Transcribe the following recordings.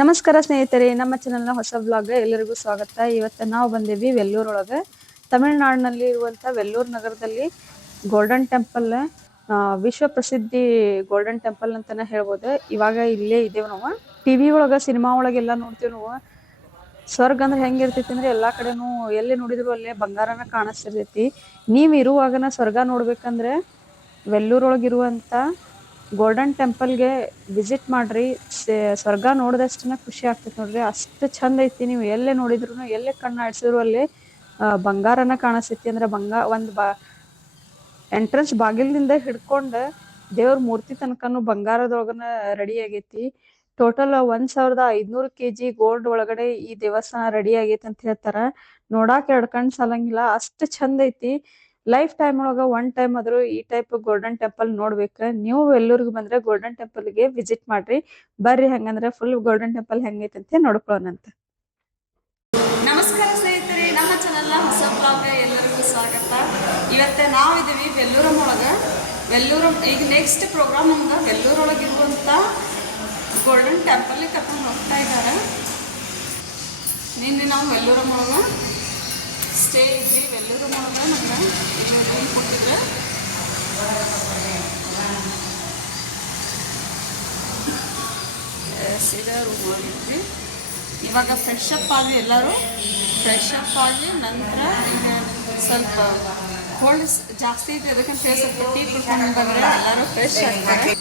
ನಮಸ್ಕಾರ ಸ್ನೇಹಿತರೆ, ನಮ್ಮ ಚಾನೆಲ್ನ ಹೊಸ ಬ್ಲಾಗ್ ಎಲ್ಲರಿಗೂ ಸ್ವಾಗತ. ಇವತ್ತು ನಾವು ಬಂದೇವಿ ವೆಲ್ಲೂರೊಳಗೆ. ತಮಿಳುನಾಡಿನಲ್ಲಿ ಇರುವಂತ ವೆಲ್ಲೂರು ನಗರದಲ್ಲಿ ಗೋಲ್ಡನ್ ಟೆಂಪಲ್, ವಿಶ್ವ ಪ್ರಸಿದ್ಧಿ ಗೋಲ್ಡನ್ ಟೆಂಪಲ್ ಅಂತಾನೆ ಹೇಳ್ಬೋದು. ಇವಾಗ ಇಲ್ಲೇ ಇದೇವ್ ನಾವು. ಟಿವಿ ಒಳಗ ಸಿನಿಮಾ ಒಳಗೆಲ್ಲ ನೋಡ್ತೀವಿ ನಾವು. ಸ್ವರ್ಗ ಅಂದ್ರೆ ಹೆಂಗಿರ್ತೈತಿ ಅಂದ್ರೆ ಎಲ್ಲಾ ಕಡೆನೂ ಎಲ್ಲಿ ನೋಡಿದ್ರು ಅಲ್ಲೇ ಬಂಗಾರನ ಕಾಣಿಸ್ತಿರ್ತೈತಿ. ನೀವ್ ಇರುವಾಗನ ಸ್ವರ್ಗ ನೋಡ್ಬೇಕಂದ್ರೆ ವೆಲ್ಲೂರೊಳಗಿರುವಂತ ಗೋಲ್ಡನ್ ಟೆಂಪಲ್ಗೆ ವಿಸಿಟ್ ಮಾಡ್ರಿ. ಸ್ವರ್ಗ ನೋಡಿದಷ್ಟನ ಖುಷಿ ಆಗ್ತೈತಿ ನೋಡ್ರಿ. ಅಷ್ಟು ಚಂದ ಐತಿ. ನೀವು ಎಲ್ಲೇ ನೋಡಿದ್ರು, ಎಲ್ಲೇ ಕಣ್ಣು ಆಡ್ಸಿದ್ರು ಅಲ್ಲಿ ಬಂಗಾರನ ಕಾಣಿಸ್ತೈತಿ. ಅಂದ್ರೆ ಎಂಟ್ರೆನ್ಸ್ ಬಾಗಿಲಿಂದ ಹಿಡ್ಕೊಂಡು ದೇವ್ರ ಮೂರ್ತಿ ತನಕನು ಬಂಗಾರದೊಳಗನ ರೆಡಿ ಆಗೈತಿ. ಟೋಟಲ್ 1500 kg ಗೋಲ್ಡ್ ಒಳಗಡೆ ಈ ದೇವಸ್ಥಾನ ರೆಡಿ ಆಗೈತಿ ಅಂತ ಹೇಳ್ತಾರ. ನೋಡಾಕ 2 ಕಣ್ ಸಾಲಂಗಿಲ್ಲ, ಅಷ್ಟು ಚಂದ ಐತಿ. ಲೈಫ್ ಟೈಮ್ ಒಳಗ 1 ಟೈಮ್ ಆದ್ರೂ ಈ ಟೈಪ್ ಗೋಲ್ಡನ್ ಟೆಂಪಲ್ ನೋಡ್ಬೇಕು. ನೀವು ಎಲ್ಲೂರಿಗೆ ಬಂದ್ರೆ ಗೋಲ್ಡನ್ ಟೆಂಪಲ್ಗೆ ವಿಸಿಟ್ ಮಾಡ್ರಿ. ಬರ್ರಿ, ಹಂಗಂದ್ರೆ ಫುಲ್ ಗೋಲ್ಡನ್ ಟೆಂಪಲ್ ಹೆಂಗೈತೆ ಅಂತ ನೋಡ್ಕೊಳ್ಳೋಣಂತ. ನಮಸ್ಕಾರ ಸ್ನೇಹಿತರೆ, ನಮ್ಮ ಚಾನೆಲ್ನ ಹೊಸ ಬ್ಲಾಗ್ ಎಲ್ಲರಿಗೂ ಸ್ವಾಗತ. ಇವತ್ತು ನಾವಿದ್ದೀವಿ ವೆಲ್ಲೂರೊಳಗೆ. ಈಗ ನೆಕ್ಸ್ಟ್ ಪ್ರೋಗ್ರಾಮ್ ನಮ್ಗೆ ವೆಲ್ಲೂರೊಳಗಿರುವಂಥ ಗೋಲ್ಡನ್ ಟೆಂಪಲ್ಗೆ ಕರ್ಕೊಂಡು ಹೋಗ್ತಾ ಇದ್ದಾರೆ. ನಿನ್ನೆ ನಾವು ವೆಲ್ಲೂರೊಳಗೆ ಸ್ಟೇ ಇದ್ವಿ. ವೆಲ್ಲೂರೊಳಗೆ ನಮ್ಗೆ ಇಲ್ಲಿ ರೂಮ್ ಕೊಟ್ಟಿದ್ರೆ ಸೀದಾ ರೂಮ್ ಹೋಗಿದ್ವಿ. ಇವಾಗ ಫ್ರೆಶ್ ಅಪ್ ಆದ್ವಿ. ಎಲ್ಲರೂ ಫ್ರೆಶ್ ಅಪ್ ಆಗಿ ನಂತರ ಈಗ ಸ್ವಲ್ಪ ಕೋಲ್ಡ್ ಜಾಸ್ತಿ ಇದೆ, ಅದಕ್ಕಂತ ಹೇಳಿ ಸ್ವಲ್ಪ ಟೀ ಕುಡ್ಕೊಂಡು ಬಂದರೆ ಎಲ್ಲರೂ ಫ್ರೆಶ್ ಆಗ್ತಾರೆ.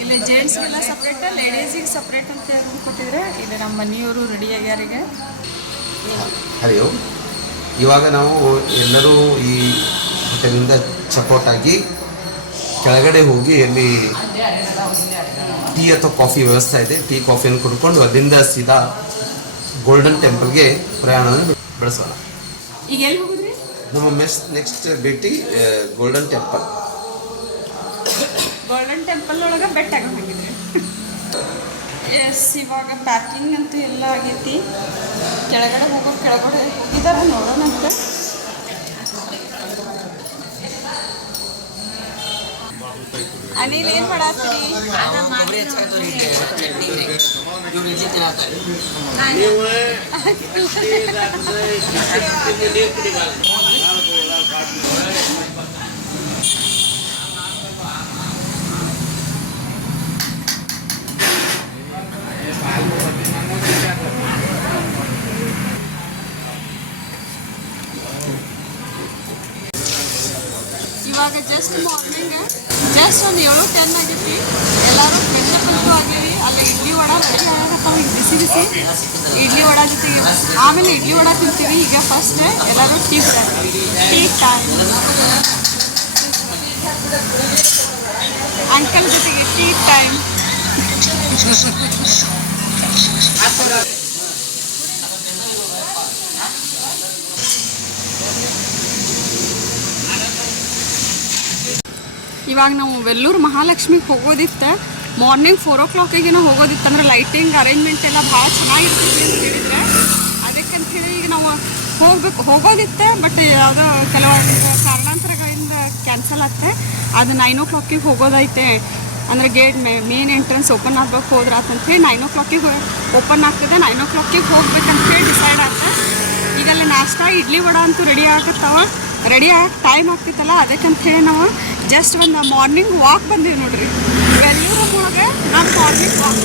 ಇಲ್ಲಿ ಜೆಂಟ್ಸ್ಗೆಲ್ಲ ಸಪ್ರೇಟ್, ಲೇಡೀಸಿಗೆ ಸಪ್ರೇಟ್ ಅಂತ ರೂಮ್ ಕೊಟ್ಟಿದ್ರೆ. ಇಲ್ಲಿ ನಮ್ಮ ಮನೆಯವರು ರೆಡಿ ಆಗ್ಯಾರಿಗೆ. ಹರಿಯೋ, ಇವಾಗ ನಾವು ಎಲ್ಲರೂ ಈ ಹೋಟೆಲಿಂದ ಚೆಕ್ಔಟ್ ಆಗಿ ಕೆಳಗಡೆ ಹೋಗಿ ಅಲ್ಲಿ ಟೀ ಅಥವಾ ಕಾಫಿ ವ್ಯವಸ್ಥೆ ಇದೆ. ಟೀ ಕಾಫಿಯನ್ನು ಕುಡ್ಕೊಂಡು ಅಲ್ಲಿಂದ ಸೀದಾ ಗೋಲ್ಡನ್ ಟೆಂಪಲ್ಗೆ ಪ್ರಯಾಣವನ್ನು ಬೆಳೆಸೋಣ. ಈಗ ಎಲ್ಲಿ ಹೋಗುದ್ರಿ? ನಮ್ಮ ನೆಕ್ಸ್ಟ್ ಭೇಟಿ ಗೋಲ್ಡನ್ ಟೆಂಪಲ್. ಗೋಲ್ಡನ್ ಟೆಂಪಲ್ ಒಳಗೆ ಬೆಟ್ಟ ಹೋಗಿದ್ರಿ. ಎಸ್, ಇವಾಗ ಪ್ಯಾಕಿಂಗ್ ಅಂತೂ ಎಲ್ಲ ಆಗೈತಿ. ಕೆಳಗಡೆ ಹೋಗಿದ್ದಾರೆ, ನೋಡೋಣಂತ. ಅನಿಲ್, ಏನು ಮಾಡತ್ತೀರಿ? ಇವಾಗ ಜಸ್ಟ್ ಮಾರ್ನಿಂಗ್ ಒಂದು 7-10 ಆಗೈತಿ. ಎಲ್ಲರೂ ಫ್ರೆಶ್ ಅಪ್ ಅಂತೂ ಆಗೇವಿ. ಅಲ್ಲಿ ಇಡ್ಲಿ ವಡ ರೆಡಿ ಆಗತ್ತವ. ಈಗ ಬಿಸಿ ಇಡ್ಲಿ ವಡ ಜೊತೆಗೆ ಆಮೇಲೆ ಇಡ್ಲಿ ವಡ ತಿಂತೀವಿ. ಈಗ ಫಸ್ಟ್ ಎಲ್ಲರೂ ಟೀ ಟೈಮ್. ಅಂಕಲ್ ಜೊತೆಗೆ ಟೀ ಟೈಮ್. ಇವಾಗ ನಾವು ವೆಲ್ಲೂರು ಮಹಾಲಕ್ಷ್ಮಿಗೆ ಹೋಗೋದಿತ್ತು. ಮಾರ್ನಿಂಗ್ 4 o'clock ನಾವು ಹೋಗೋದಿತ್ತು. ಅಂದ್ರೆ ಲೈಟಿಂಗ್ ಅರೇಂಜ್ಮೆಂಟ್ ಎಲ್ಲ ಭಾಳ ಚೆನ್ನಾಗಿರ್ತೈತಿ ಅಂತ ಹೇಳಿದ್ರೆ, ಅದಕ್ಕಂತೇಳಿ ಈಗ ನಾವು ಹೋಗೋದಿತ್ತು. ಬಟ್ ಯಾವುದೋ ಕೆಲವೊಂದು ಕಾರಣಾಂತರಗಳಿಂದ ಕ್ಯಾನ್ಸಲ್ ಆಗ್ತದೆ. ಅದು 9 o'clock ಹೋಗೋದೈತೆ. ಅಂದರೆ ಗೇಟ್ ಮೇನ್ ಎಂಟ್ರೆನ್ಸ್ ಓಪನ್ ಆಗ್ಬೇಕು ಹೋದ್ರೆ ಅಂತಂತೇಳಿ 9 o'clock ಓಪನ್ ಆಗ್ತದೆ. 9 o'clock ಹೋಗ್ಬೇಕಂತೇಳಿ ಡಿಸೈಡ್ ಆಗ್ತದೆ. ಈಗಲ್ಲಿ ನಾಷ್ಟ ಇಡ್ಲಿ ವಡ ಅಂತೂ ರೆಡಿ ಆಗತ್ತವ. ರೆಡಿ ಆಗಿ ಟೈಮ್ ಆಗ್ತಿತ್ತಲ್ಲ, ಅದಕ್ಕಂತೇಳಿ ನಾವು ಜಸ್ಟ್ ಒಂದು ಮಾರ್ನಿಂಗ್ ವಾಕ್ ಬಂದೀವಿ ನೋಡ್ರಿ. ವೆಲ್ಲೂರು ಒಳಗೆ ನಾವು ಮಾರ್ನಿಂಗ್ ವಾಕ್.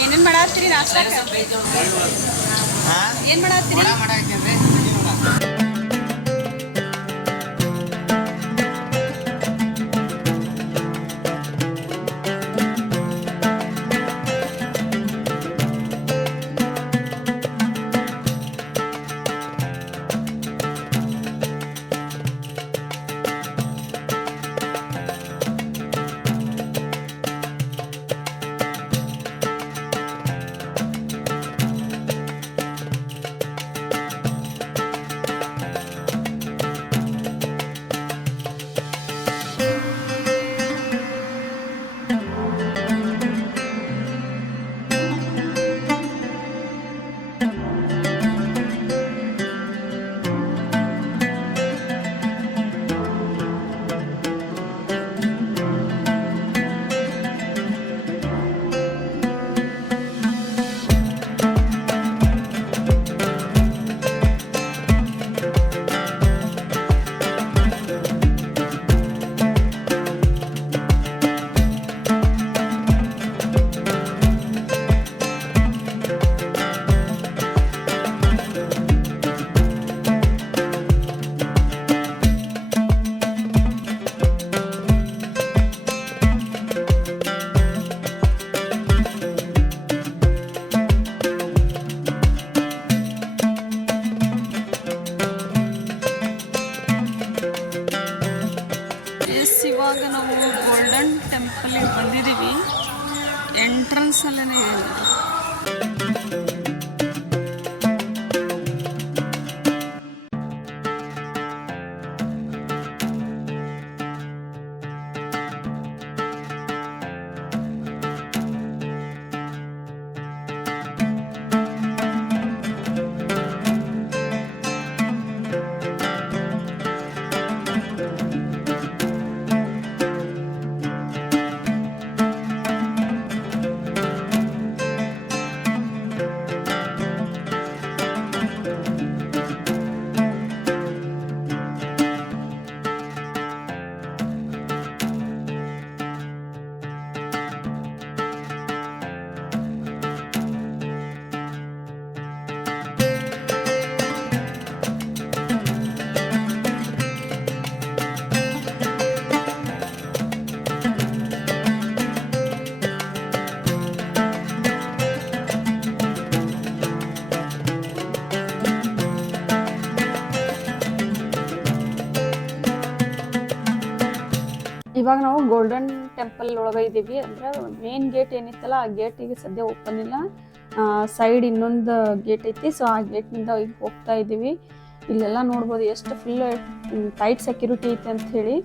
ಏನೇನು ಮಾಡತ್ತೀರಿ ನಾಷ್ಟಕ್ಕೆ? ಏನು ಮಾಡತ್ತೀರಿ? ಎಂಟ್ರೆನ್ಸಲ್ಲೇ ಇದೆ ನೋಡಿ. ಇವಾಗ ನಾವು ಗೋಲ್ಡನ್ ಟೆಂಪಲ್ ಒಳಗೆ ಇದ್ದೀವಿ. ಅಂದ್ರೆ ಮೇನ್ ಗೇಟ್ ಏನಿತ್ತಲ್ಲ ಆ ಗೇಟಿಗೆ ಸದ್ಯ ಓಪನ್ ಇಲ್ಲ, ಸೈಡ್ ಇನ್ನೊಂದು ಗೇಟ್ ಐತಿ. ಸೊ ಆ ಗೇಟ್ನಿಂದ ಈಗ ಹೋಗ್ತಾ ಇದ್ದೀವಿ. ಇಲ್ಲೆಲ್ಲ ನೋಡ್ಬೋದು ಎಷ್ಟು ಫುಲ್ ಟೈಟ್ ಸೆಕ್ಯೂರಿಟಿ ಐತೆ ಅಂತ ಹೇಳಿ.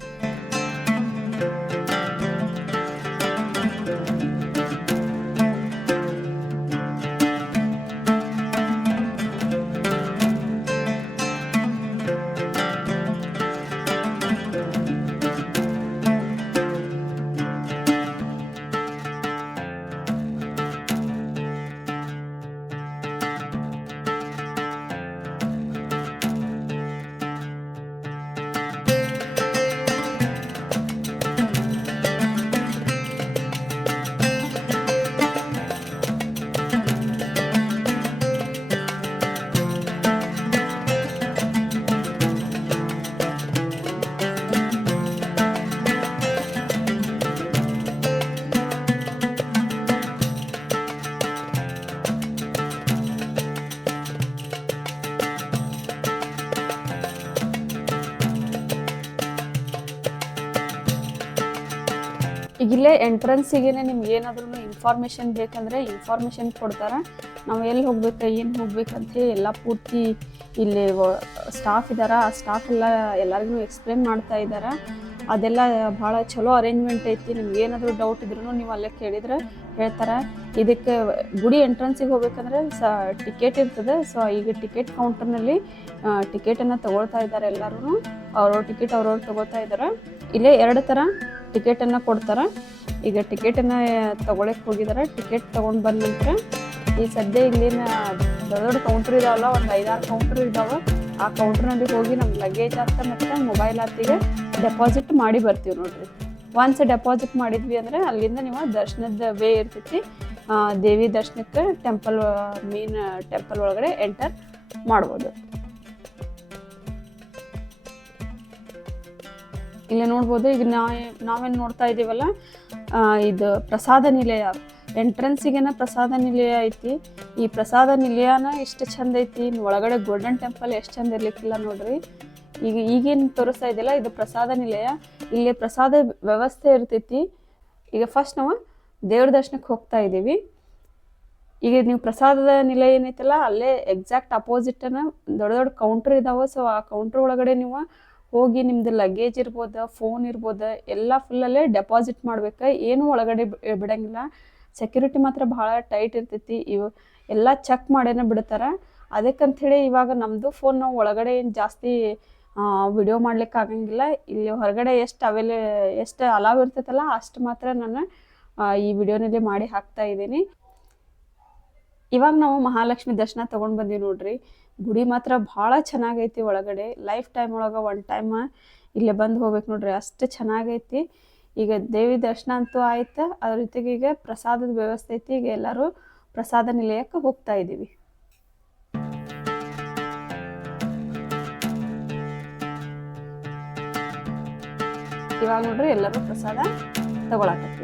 ಈಗ ಇಲ್ಲೇ ಎಂಟ್ರೆನ್ಸಿಗೇನೆ ನಿಮ್ಗೆ ಏನಾದ್ರೂ ಇನ್ಫಾರ್ಮೇಷನ್ ಬೇಕಂದ್ರೆ ಇನ್ಫಾರ್ಮೇಷನ್ ಕೊಡ್ತಾರೆ. ನಾವು ಎಲ್ಲಿ ಹೋಗ್ಬೇಕು ಏನು ಹೋಗ್ಬೇಕಂತ ಎಲ್ಲ ಪೂರ್ತಿ ಇಲ್ಲಿ ಸ್ಟಾಫ್ ಇದ್ದಾರೆ. ಆ ಸ್ಟಾಫ್ ಎಲ್ಲರಿಗೂ ಎಕ್ಸ್ಪ್ಲೇನ್ ಮಾಡ್ತಾ ಇದ್ದಾರೆ. ಅದೆಲ್ಲ ಭಾಳ ಚಲೋ ಅರೇಂಜ್ಮೆಂಟ್ ಐತಿ. ನಿಮ್ಗೆ ಏನಾದರೂ ಡೌಟ್ ಇದ್ರೂ ನೀವು ಅಲ್ಲೇ ಕೇಳಿದ್ರೆ ಹೇಳ್ತಾರೆ. ಇದಕ್ಕೆ ಗುಡಿ ಎಂಟ್ರೆನ್ಸಿಗೆ ಹೋಗ್ಬೇಕಂದ್ರೆ ಟಿಕೆಟ್ ಇರ್ತದೆ. ಸೊ ಈಗ ಟಿಕೆಟ್ ಕೌಂಟರ್ನಲ್ಲಿ ಟಿಕೆಟನ್ನು ತಗೊಳ್ತಾ ಇದ್ದಾರೆ. ಎಲ್ಲರೂ ಅವ್ರವ್ರ ಟಿಕೆಟ್ ಅವ್ರವ್ರು ತಗೋತಾ ಇದ್ದಾರೆ. ಇಲ್ಲೇ 2 ಥರ ಟಿಕೆಟನ್ನು ಕೊಡ್ತಾರೆ. ಈಗ ಟಿಕೆಟನ್ನು ತಗೊಳಕ್ಕೆ ಹೋಗಿದ್ದಾರೆ. ಟಿಕೆಟ್ ತೊಗೊಂಡು ಬಂದ ನಂತರ ಈ ಸದ್ಯ ಇಲ್ಲಿನ ದೊಡ್ಡ ದೊಡ್ಡ ಕೌಂಟ್ರ್ ಇದಾವಲ್ಲ, ಒಂದು 5-6 ಕೌಂಟ್ರ್ ಇದ್ದಾವೆ. ಆ ಕೌಂಟ್ರ್ನಲ್ಲಿ ಹೋಗಿ ನಮ್ಮ ಲಗೇಜ್ ಆಗ್ತಾ ಮತ್ತು ಮೊಬೈಲ್ ಆತಿಗೆ ಡೆಪಾಸಿಟ್ ಮಾಡಿ ಬರ್ತೀವಿ ನೋಡ್ರಿ. ಒನ್ಸ್ ಡೆಪಾಸಿಟ್ ಮಾಡಿದ್ವಿ ಅಂದರೆ ಅಲ್ಲಿಂದ ನೀವು ದರ್ಶನದ ವೇ ಇರ್ತೈತಿ. ದೇವಿ ದರ್ಶನಕ್ಕೆ ಮೇನ್ ಟೆಂಪಲ್ ಒಳಗಡೆ ಎಂಟರ್ ಮಾಡ್ಬೋದು. ಇಲ್ಲಿ ನೋಡ್ಬೋದು. ಈಗ ನಾವೇನು ನೋಡ್ತಾ ಇದ್ದೀವಲ್ಲ, ಇದು ಪ್ರಸಾದ ನಿಲಯ. ಎಂಟ್ರೆನ್ಸಿಗೆನ ಪ್ರಸಾದ ನಿಲಯ ಐತಿ. ಈ ಪ್ರಸಾದ ನಿಲಯನ ಎಷ್ಟು ಚಂದ ಐತಿ. ಒಳಗಡೆ ಗೋಲ್ಡನ್ ಟೆಂಪಲ್ ಎಷ್ಟು ಚಂದ ಇರ್ಲಿಕ್ಕಿಲ್ಲ ನೋಡ್ರಿ. ಈಗೇನು ತೋರಿಸ್ತಾ ಇದೆಯಲ್ಲ ಇದು ಪ್ರಸಾದ ನಿಲಯ. ಇಲ್ಲಿ ಪ್ರಸಾದ ವ್ಯವಸ್ಥೆ ಇರ್ತೈತಿ. ಈಗ ಫಸ್ಟ್ ನಾವು ದೇವ್ರ ದರ್ಶನಕ್ಕೆ ಹೋಗ್ತಾ ಇದ್ದೀವಿ. ಈಗ ನೀವು ಪ್ರಸಾದದ ನಿಲಯ ಏನೈತಲ್ಲ ಅಲ್ಲೇ ಎಕ್ಸಾಕ್ಟ್ ಅಪೋಸಿಟನ ದೊಡ್ಡ ದೊಡ್ಡ ಕೌಂಟ್ರ್ ಇದಾವೆ. ಸೊ ಆ ಕೌಂಟ್ರ್ ಒಳಗಡೆ ನೀವು ಹೋಗಿ ನಿಮ್ದು ಲಗೇಜ್ ಇರ್ಬೋದು, ಫೋನ್ ಇರ್ಬೋದು, ಎಲ್ಲ ಫುಲ್ಲಲ್ಲೇ ಡೆಪಾಸಿಟ್ ಮಾಡ್ಬೇಕು. ಏನೂ ಒಳಗಡೆ ಬಿಡಂಗಿಲ್ಲ. ಸೆಕ್ಯೂರಿಟಿ ಮಾತ್ರ ಭಾಳ ಟೈಟ್ ಇರ್ತೈತಿ. ಇವು ಎಲ್ಲ ಚೆಕ್ ಮಾಡೇನೆ ಬಿಡ್ತಾರೆ. ಅದಕ್ಕಂಥೇಳಿ ಇವಾಗ ನಮ್ಮದು ಫೋನ್ ನಾವು ಒಳಗಡೆ ಏನು ಜಾಸ್ತಿ ವಿಡಿಯೋ ಮಾಡ್ಲಿಕ್ಕೆ ಆಗಂಗಿಲ್ಲ. ಇಲ್ಲಿ ಹೊರಗಡೆ ಎಷ್ಟು ಅಲಾವ್ ಇರ್ತೈತಲ್ಲ ಅಷ್ಟು ಮಾತ್ರ ನಾನು ಈ ವಿಡಿಯೋನಲ್ಲಿ ಮಾಡಿ ಹಾಕ್ತಾ ಇದ್ದೀನಿ. ಇವಾಗ ನಾವು ಮಹಾಲಕ್ಷ್ಮಿ ದರ್ಶನ ತೊಗೊಂಡು ಬಂದೀವಿ ನೋಡ್ರಿ. ಗುಡಿ ಮಾತ್ರ ಭಾಳ ಚೆನ್ನಾಗೈತಿ. ಒಳಗಡೆ ಲೈಫ್ ಟೈಮ್ ಒಳಗೆ 1 ಟೈಮ್ ಇಲ್ಲೇ ಬಂದು ಹೋಗ್ಬೇಕು ನೋಡ್ರಿ, ಅಷ್ಟು ಚೆನ್ನಾಗೈತಿ. ಈಗ ದೇವಿ ದರ್ಶನ ಅಂತೂ ಆಯ್ತು, ಅದ್ರ ಜೊತೆಗೆ ಈಗ ಪ್ರಸಾದದ ವ್ಯವಸ್ಥೆ ಐತಿ. ಈಗ ಎಲ್ಲರೂ ಪ್ರಸಾದ ನಿಲಯಕ್ಕೆ ಹೋಗ್ತಾ ಇದ್ದೀವಿ. ಇವಾಗ ನೋಡ್ರಿ ಎಲ್ಲರೂ ಪ್ರಸಾದ ತಗೊಳಕತ್ತೀವಿ.